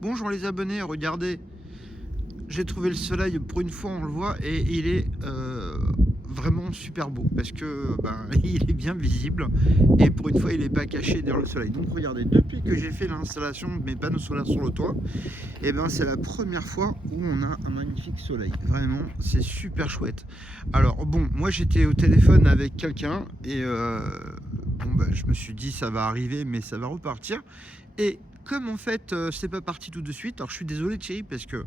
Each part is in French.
Bonjour les abonnés, regardez, j'ai trouvé le soleil pour une fois, on le voit, et il est vraiment super beau parce que il est bien visible et pour une fois il n'est pas caché derrière le soleil. Donc regardez, depuis que j'ai fait l'installation de mes panneaux solaires sur le toit, et c'est la première fois où on a un magnifique soleil. Vraiment, c'est super chouette. Alors bon, moi j'étais au téléphone avec quelqu'un et je me suis dit ça va arriver mais ça va repartir. Et comme en fait c'est pas parti tout de suite, alors je suis désolé Thierry parce que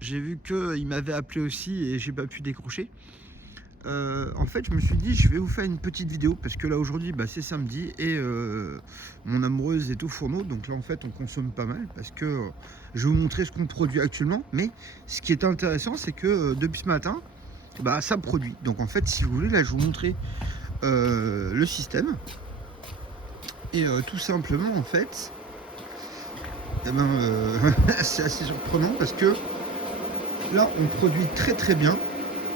j'ai vu qu'il m'avait appelé aussi et j'ai pas pu décrocher. En fait, je me suis dit, je vais vous faire une petite vidéo parce que là aujourd'hui, c'est samedi et mon amoureuse est au fourneau. Donc là, en fait, on consomme pas mal parce que je vais vous montrer ce qu'on produit actuellement. Mais ce qui est intéressant, c'est que depuis ce matin, ça produit. Donc en fait, si vous voulez, là, je vais vous montrer le système. Et tout simplement, en fait, c'est assez surprenant parce que là, on produit très très bien.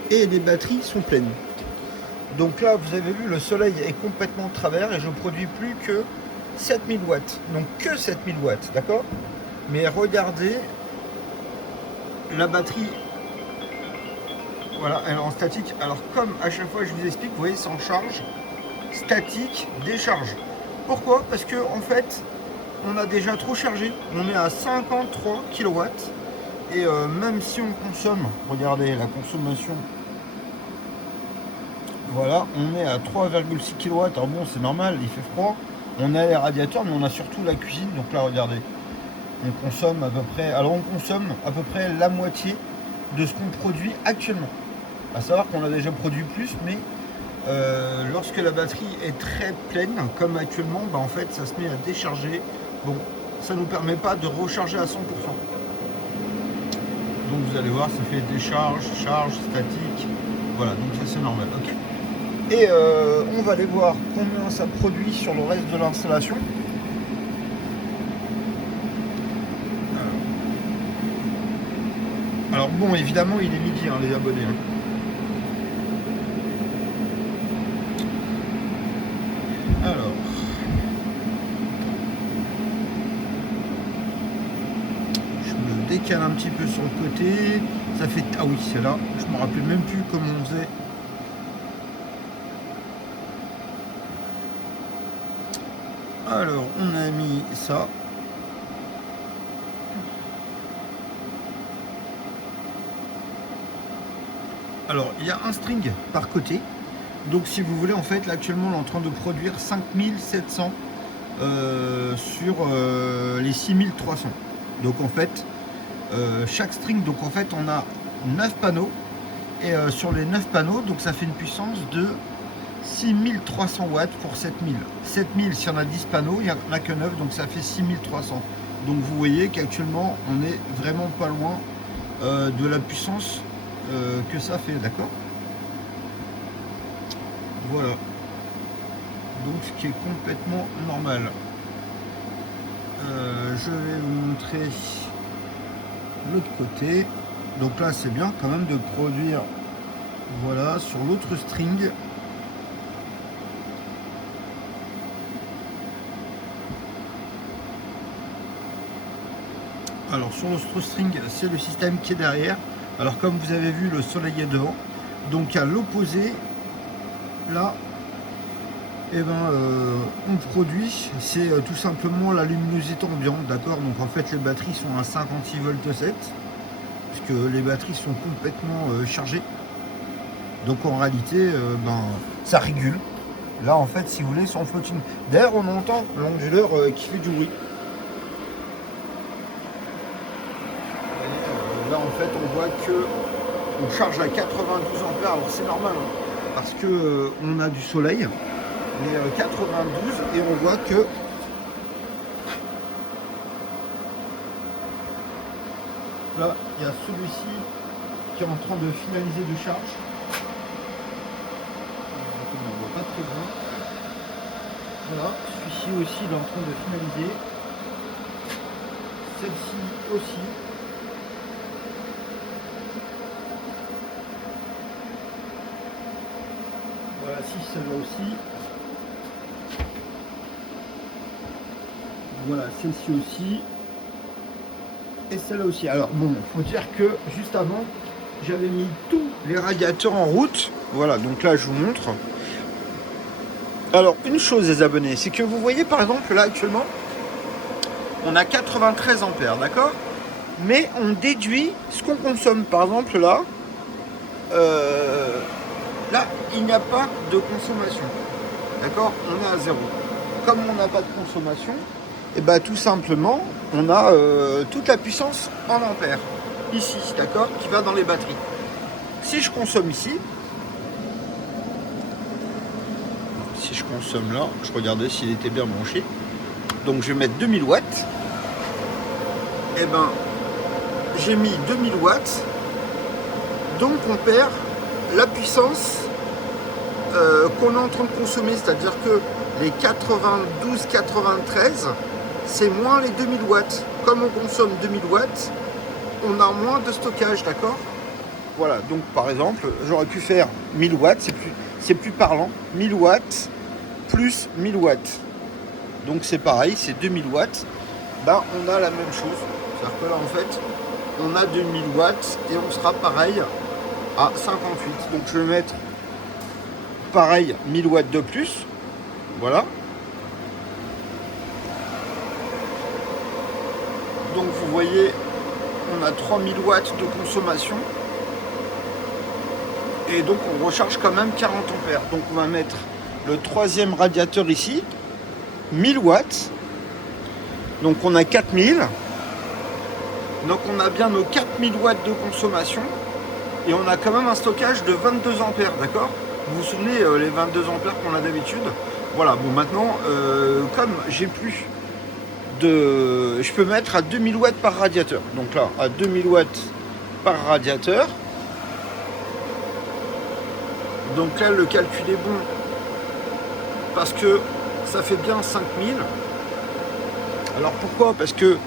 Et les batteries sont pleines. Donc là, vous avez vu, le soleil est complètement de travers et je ne produis plus que 7000 watts. Donc que 7000 watts, d'accord? Mais regardez, la batterie, voilà, elle est en statique. Alors comme à chaque fois je vous explique, vous voyez, c'est en charge, statique, décharge. Pourquoi? Parce que en fait, on a déjà trop chargé. On est à 53 kW. Et même si on consomme, regardez la consommation, voilà, on est à 3,6 kW. Alors bon, c'est normal, il fait froid. On a les radiateurs, mais on a surtout la cuisine. Donc là, regardez, on consomme à peu près, la moitié de ce qu'on produit actuellement. À savoir qu'on a déjà produit plus, mais lorsque la batterie est très pleine, comme actuellement, en fait, ça se met à décharger. Bon, ça ne nous permet pas de recharger à 100%. Donc vous allez voir, ça fait décharge, charge, statique. Voilà, donc ça c'est normal, ok. Et on va aller voir combien ça produit sur le reste de l'installation. Alors bon, évidemment, il est midi, les abonnés. Alors, je me décale un petit peu sur le côté. Ça fait... Ah oui, c'est là. Je me rappelais même plus comment on faisait. Alors, on a mis ça. Alors, il y a un string par côté. Donc, si vous voulez, en fait, là, actuellement, on est en train de produire 5700 sur les 6300. Donc, en fait, chaque string, donc en fait, on a 9 panneaux. Et sur les 9 panneaux, donc ça fait une puissance de 6300 watts pour 7000. 7000, si on a 10 panneaux, il n'y en a que 9, donc ça fait 6300. Donc vous voyez qu'actuellement, on est vraiment pas loin de la puissance que ça fait, d'accord? Voilà. Donc ce qui est complètement normal. Je vais vous montrer l'autre côté. Donc là, c'est bien quand même de produire, voilà, sur l'autre string. Alors sur l'autre string, c'est le système qui est derrière. Alors comme vous avez vu, le soleil est devant. Donc à l'opposé, là, on produit, c'est tout simplement la luminosité ambiante, d'accord? Donc en fait, les batteries sont à 56 volts 7, puisque les batteries sont complètement chargées. Donc en réalité, ça régule. Là, en fait, si vous voulez, c'est en floating. D'ailleurs, on entend l'onduleur qui fait du bruit. Là, en fait, on voit que on charge à 92 ampères. Alors c'est normal, parce que on a du soleil. Mais 92, et on voit que là, il y a celui-ci qui est en train de finaliser de charge. On ne voit pas très bien. Voilà, celui-ci aussi il est en train de finaliser. Celle-ci aussi. Voilà, si celle-là aussi. Voilà, celle-ci aussi. et celle-là aussi. Alors bon, faut dire que juste avant, j'avais mis tous les radiateurs en route. Voilà, donc là je vous montre. Alors une chose les abonnés, c'est que vous voyez par exemple là actuellement, on a 93 ampères, d'accord? Mais on déduit ce qu'on consomme. Par exemple là, là il n'y a pas de consommation, d'accord? On est à 0. Comme on n'a pas de consommation, et bah tout simplement on a toute la puissance en ampères ici, d'accord, qui va dans les batteries. Si je consomme ici, si je consomme là, je regardais s'il était bien branché, donc je vais mettre 2000 watts, et ben j'ai mis 2000 watts, donc on perd la puissance qu'on est en train de consommer, c'est-à-dire que les 92-93, c'est moins les 2000 watts. Comme on consomme 2000 watts, on a moins de stockage, d'accord? Voilà, donc par exemple, j'aurais pu faire 1000 watts, c'est plus parlant, 1000 watts plus 1000 watts. Donc c'est pareil, c'est 2000 watts, ben on a la même chose. C'est-à-dire que là en fait, on a 2000 watts et on sera pareil à 58. Donc je vais mettre pareil 1000 watts de plus. Voilà. Donc vous voyez, on a 3000 watts de consommation. Et donc on recharge quand même 40 ampères. Donc on va mettre le troisième radiateur ici, 1000 watts. Donc on a 4000. Donc on a bien nos 4000 watts de consommation. Et on a quand même un stockage de 22 ampères, d'accord? Vous vous souvenez les 22 ampères qu'on a d'habitude? Voilà, bon maintenant, comme j'ai plus de... Je peux mettre à 2000 watts par radiateur. Donc là, à 2000 watts par radiateur. Donc là, le calcul est bon. Parce que ça fait bien 5000. Alors pourquoi? Parce que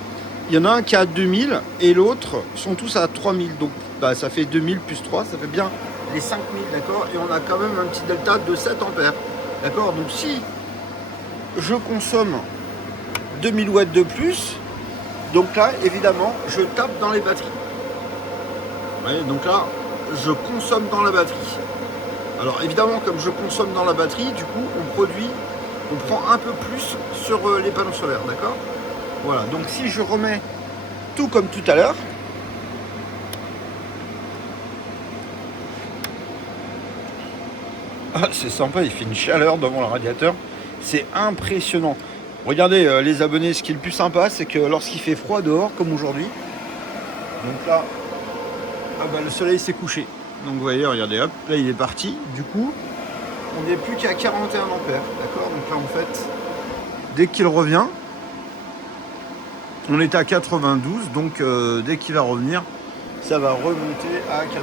il y en a un qui a 2000 et l'autre sont tous à 3000. Donc bah, ça fait 2000 plus 3, ça fait bien les 5000, d'accord? Et on a quand même un petit delta de 7 ampères. D'accord? Donc si je consomme 2000 watts de plus, donc là, évidemment, je tape dans les batteries. Ouais, donc là, je consomme dans la batterie. Alors évidemment, comme je consomme dans la batterie, du coup, on prend un peu plus sur les panneaux solaires, d'accord? Voilà, donc si je remets tout comme tout à l'heure, ah, c'est sympa, il fait une chaleur devant le radiateur, c'est impressionnant. Regardez les abonnés, ce qui est le plus sympa, c'est que lorsqu'il fait froid dehors, comme aujourd'hui, donc là, ah bah, le soleil s'est couché. Donc vous voyez, regardez, hop, là il est parti. Du coup, on n'est plus qu'à 41 ampères, d'accord? Donc là en fait, dès qu'il revient, on est à 92, donc dès qu'il va revenir, ça va remonter à 92, il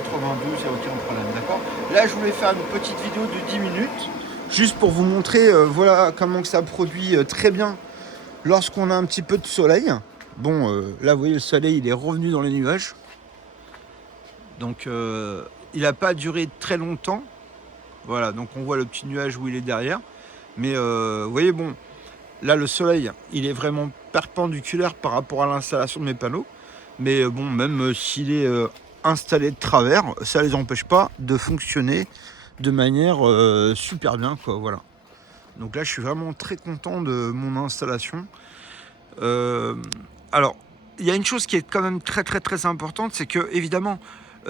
n'y a aucun problème, d'accord? Là, je voulais faire une petite vidéo de 10 minutes, juste pour vous montrer, voilà comment que ça produit très bien lorsqu'on a un petit peu de soleil. Bon, là, vous voyez, le soleil, il est revenu dans les nuages. Donc, il n'a pas duré très longtemps. Voilà, donc on voit le petit nuage où il est derrière. Mais, vous voyez, bon, là, le soleil, il est vraiment perpendiculaire par rapport à l'installation de mes panneaux. Mais bon, même s'il est installé de travers, ça ne les empêche pas de fonctionner de manière super bien, quoi, voilà. Donc là, je suis vraiment très content de mon installation. Alors, il y a une chose qui est quand même très importante, c'est que, évidemment,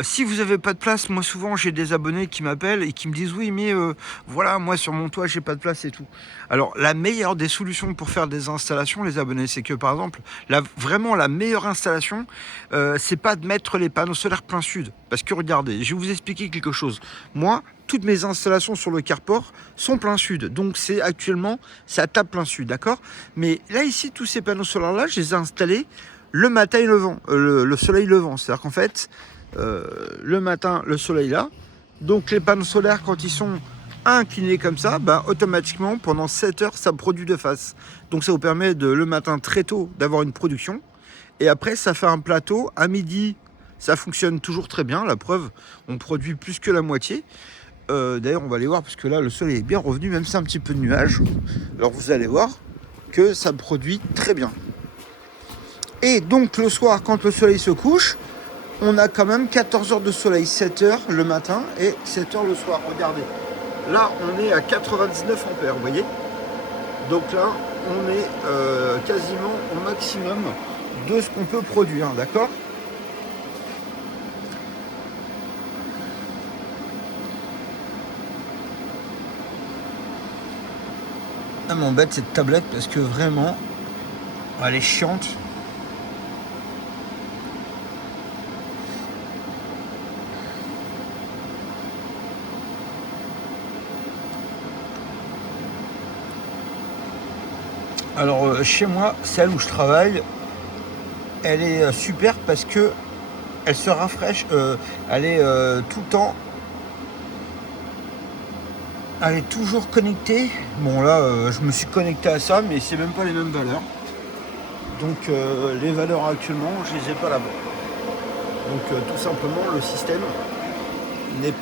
si vous n'avez pas de place, moi souvent j'ai des abonnés qui m'appellent et qui me disent oui mais voilà, moi sur mon toit j'ai pas de place et tout. Alors la meilleure des solutions pour faire des installations, les abonnés, c'est que par exemple vraiment la meilleure installation, c'est pas de mettre les panneaux solaires plein sud, parce que regardez, je vais vous expliquer quelque chose. Moi, toutes mes installations sur le carport sont plein sud, donc c'est actuellement ça tape plein sud, d'accord? Mais là ici, tous ces panneaux solaires là, je les ai installés le matin levant, le soleil levant, c'est-à-dire qu'en fait le matin, le soleil là. Donc les panneaux solaires, quand ils sont inclinés comme ça, bah, automatiquement, pendant 7 heures, ça produit de face. Donc ça vous permet le matin très tôt d'avoir une production. Et après, ça fait un plateau. À midi, ça fonctionne toujours très bien. La preuve, on produit plus que la moitié. D'ailleurs, on va aller voir, parce que là, le soleil est bien revenu, même si c'est un petit peu de nuage. Alors vous allez voir que ça produit très bien. Et donc le soir, quand le soleil se couche, on a quand même 14 heures de soleil, 7 heures le matin et 7 heures le soir. Regardez, là on est à 99 ampères, vous voyez. Donc là on est quasiment au maximum de ce qu'on peut produire, d'accord? Ça m'embête cette tablette parce que vraiment elle est chiante. Alors chez moi, celle où je travaille, elle est super parce que elle se rafraîchit, elle est tout le temps, elle est toujours connectée. Bon là, je me suis connecté à ça, mais c'est même pas les mêmes valeurs. Donc les valeurs actuellement, je les ai pas là-bas. Donc tout simplement, le système n'est